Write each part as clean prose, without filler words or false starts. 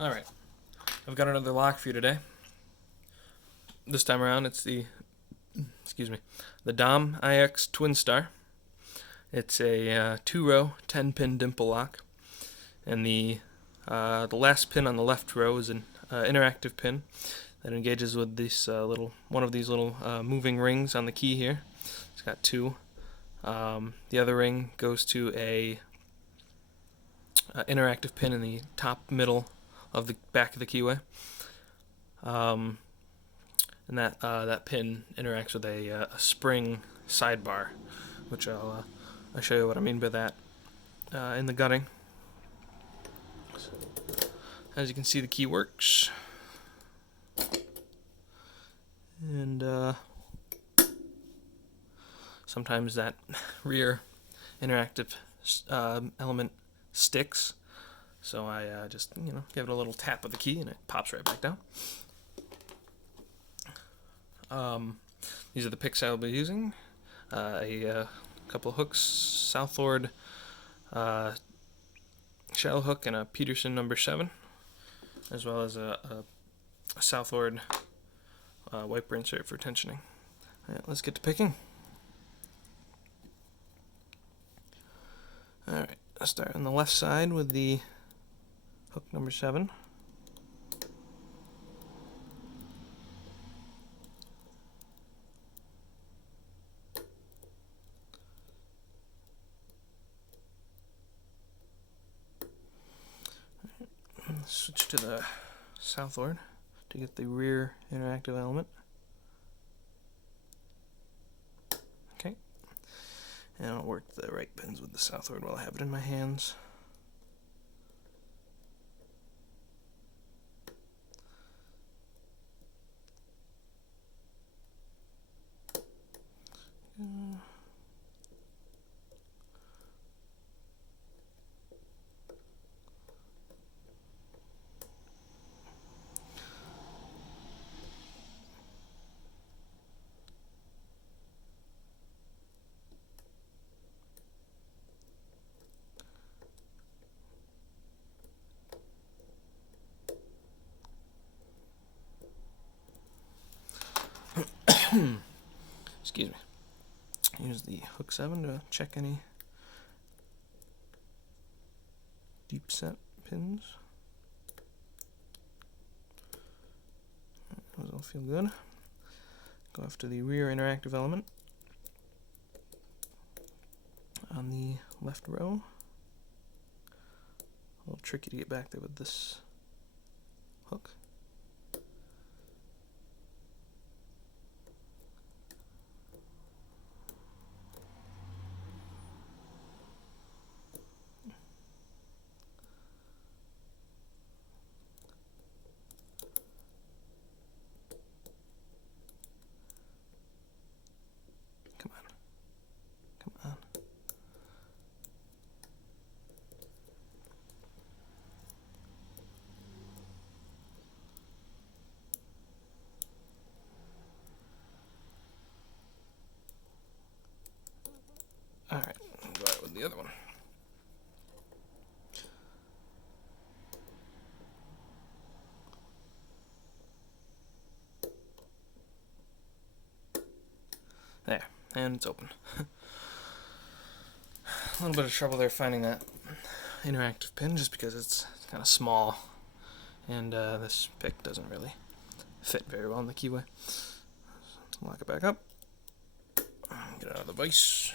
Alright, I've got another lock for you today. This time around it's the DOM IX Twinstar. It's a 2-row 10-pin dimple lock, and the last pin on the left row is an interactive pin that engages with this one of these little moving rings on the key here. It's got two. The other ring goes to a interactive pin in the top middle of the back of the keyway, and that pin interacts with a spring sidebar, which I'll show you what I mean by that in the gutting. As you can see, the key works, and sometimes that rear interactive element sticks, so I just give it a little tap of the key and it pops right back down. These are the picks I'll be using. A couple of hooks, Southord shell hook and a Peterson number 7, as well as a Southord wiper insert for tensioning. Alright, let's get to picking. Alright, I'll start on the left side with the hook number 7. Switch to the Southord to get the rear interactive element. Okay, and I'll work the right pins with the Southord while I have it in my hands. Excuse me. Use the hook 7 to check any deep set pins. Those all feel good. Go after the rear interactive element on the left row. A little tricky to get back there with this hook. Come on. Come on. Alright, go out with the other one. There, and it's open. A little bit of trouble there finding that interactive pin just because it's kind of small, and this pick doesn't really fit very well in the keyway. Lock it back up, get it out of the vise.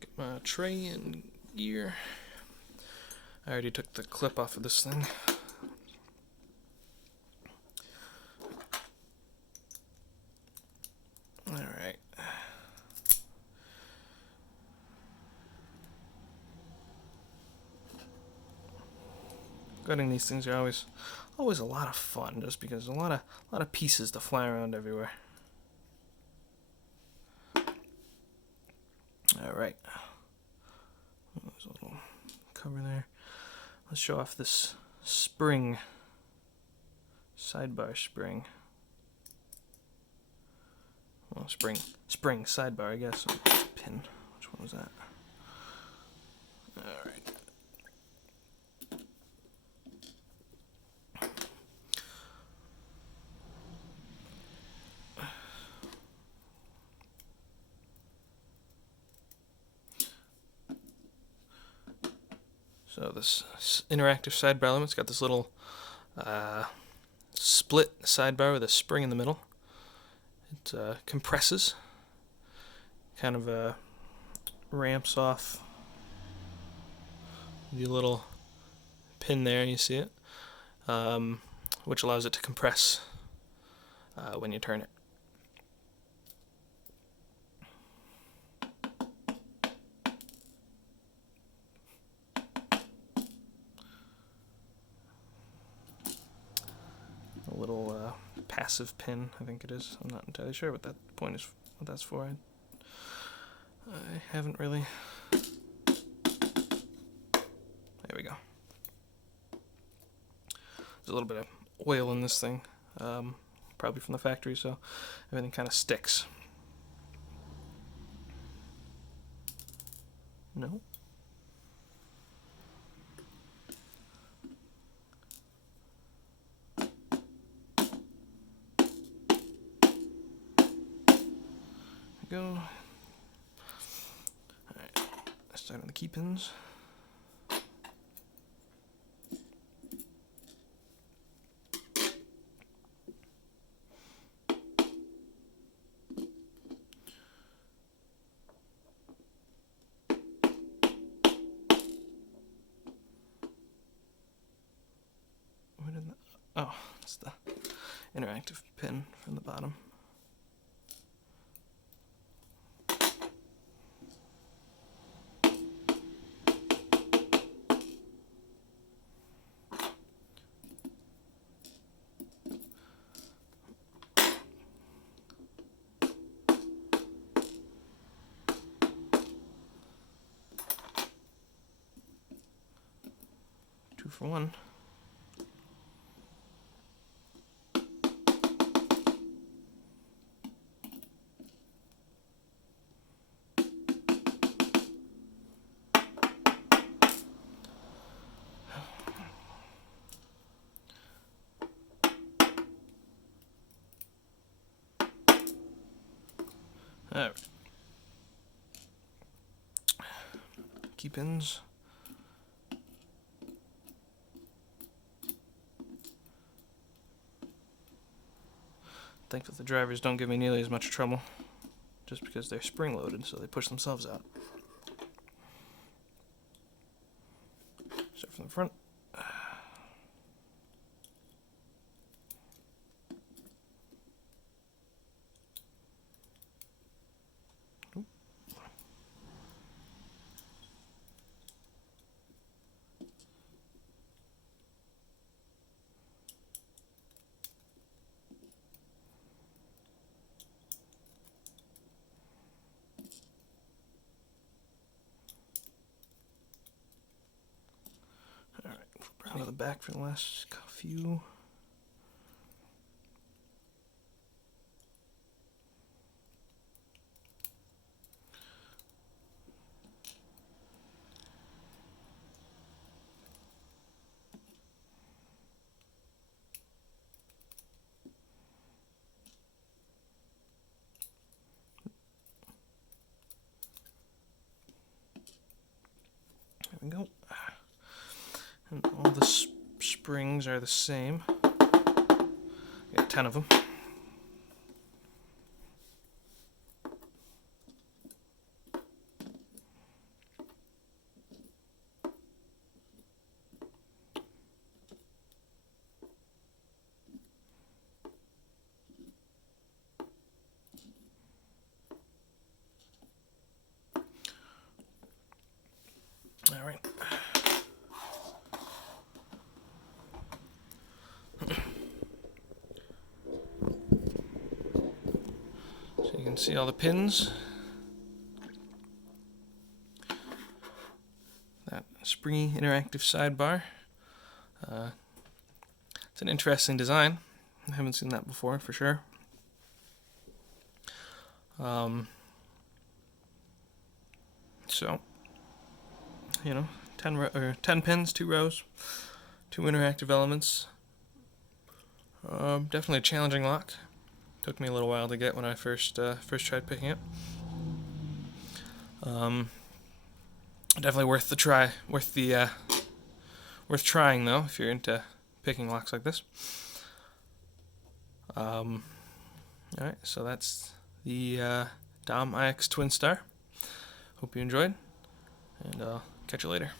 Get my tray and gear. I already took the clip off of this thing. Alright. Gutting these things are always a lot of fun, just because a lot of pieces to fly around everywhere. Alright. There's a little cover there. Let's show off this spring, sidebar spring. well, spring sidebar, I guess. Pin. Which one was that? All right. So this interactive sidebar element's got this little split sidebar with a spring in the middle. It compresses, kind of ramps off the little pin there, you see it, which allows it to compress when you turn it. A little passive pin, I think it is. I'm not entirely sure what that point is, what that's for. I haven't really. There we go. There's a little bit of oil in this thing, probably from the factory, so everything kind of sticks. No? Go. Alright, let's start on the key pins. Where did that? Oh, it's the interactive pin from the bottom. Two for one. Alright. Key pins. Thankfully the drivers don't give me nearly as much trouble, just because they're spring loaded, so they push themselves out. Start from the front. Out of the back for the last few. There we go. And all the springs are the same. Got 10 of them. All right. So you can see all the pins. That springy interactive sidebar. It's an interesting design. I haven't seen that before, for sure. So, 10 pins, 2 rows, 2 interactive elements. Definitely a challenging lock. Took me a little while to get when I first tried picking it. Definitely worth the try. Worth trying though if you're into picking locks like this. Alright, so that's the DOM IX Twinstar. Hope you enjoyed, and I'll catch you later.